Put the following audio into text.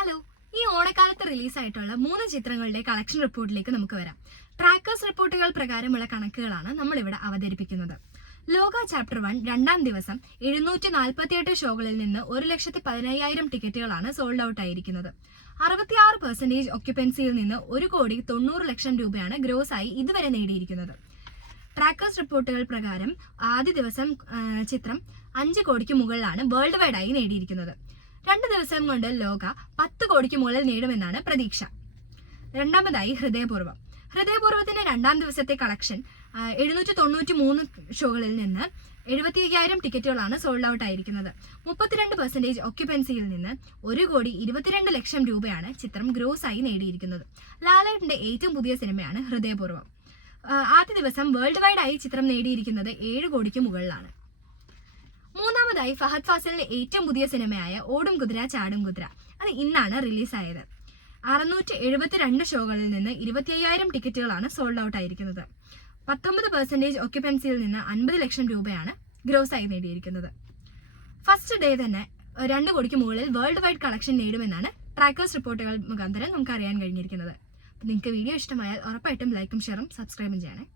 Hello, ഈ ഓണക്കാലത്ത് റിലീസായിട്ടുള്ള 3 ചിത്രങ്ങളുടെ കളക്ഷൻ റിപ്പോർട്ടിലേക്ക് നമുക്ക് വരാം. ട്രാക്കേഴ്സ് റിപ്പോർട്ടുകൾ പ്രകാരമുള്ള കണക്കുകളാണ് നമ്മളിവിടെ അവതരിപ്പിക്കുന്നത്. ലോക ചാപ്റ്റർ 1 രണ്ടാം ദിവസം 748 ഷോകളിൽ നിന്ന് 1,15,000 ടിക്കറ്റുകളാണ് സോൾഡ് ഔട്ട് ആയിരിക്കുന്നത്. 66% ഒക്യുപ്പൻസിയിൽ നിന്ന് 1,90,00,000 രൂപയാണ് ഗ്രോസ് ആയി ഇതുവരെ നേടിയിരിക്കുന്നത്. ട്രാക്കേഴ്സ് റിപ്പോർട്ടുകൾ പ്രകാരം ആദ്യ ദിവസം ചിത്രം 5 കോടിക്ക് മുകളിലാണ് വേൾഡ് വൈഡ് ആയി നേടിയിരിക്കുന്നത്. 2 ദിവസം കൊണ്ട് ലോക 10 കോടിക്ക് മുകളിൽ നേടുമെന്നാണ് പ്രതീക്ഷ. രണ്ടാമതായി ഹൃദയപൂർവ്വത്തിന്റെ രണ്ടാം ദിവസത്തെ കളക്ഷൻ 793 ഷോകളിൽ നിന്ന് 75,000 ടിക്കറ്റുകളാണ് സോൾഡ് ഔട്ട് ആയിരിക്കുന്നത്. 32% ഒക്യുപ്പൻസിയിൽ നിന്ന് 1,22,00,000 രൂപയാണ് ചിത്രം ഗ്രോസ് ആയി നേടിയിരിക്കുന്നത്. ലാലേട്ടന്റെ ഏറ്റവും പുതിയ സിനിമയാണ് ഹൃദയപൂർവ്വം. ആദ്യ ദിവസം വേൾഡ് വൈഡ് ആയി ചിത്രം നേടിയിരിക്കുന്നത് 7 കോടിക്ക് മുകളിലാണ്. മൂന്നാമതായി ഫഹദ് ഫാസിലിന്റെ ഏറ്റവും പുതിയ സിനിമയായ ഓടും കുതിര ചാടും കുതിര, അത് ഇന്നാണ് റിലീസായത്. 672 ഷോകളിൽ നിന്ന് 25,000 ടിക്കറ്റുകളാണ് സോൾഡ് ഔട്ട് ആയിരിക്കുന്നത്. 19% ഒക്യുപ്പൻസിയിൽ നിന്ന് 50 ലക്ഷം രൂപയാണ് ഗ്രോസ് ആയി നേടിയിരിക്കുന്നത്. ഫസ്റ്റ് ഡേ തന്നെ 2 കോടിക്ക് മുകളിൽ വേൾഡ് വൈഡ് കളക്ഷൻ നേടുമെന്നാണ് ട്രാക്കേഴ്സ് റിപ്പോർട്ടുകൾ മുഖാന്തരം നമുക്ക് അറിയാൻ കഴിഞ്ഞിരിക്കുന്നത്. നിങ്ങൾക്ക് വീഡിയോ ഇഷ്ടമായാൽ ഉറപ്പായിട്ടും ലൈക്കും ഷെയറും സബ്സ്ക്രൈബും ചെയ്യണേ.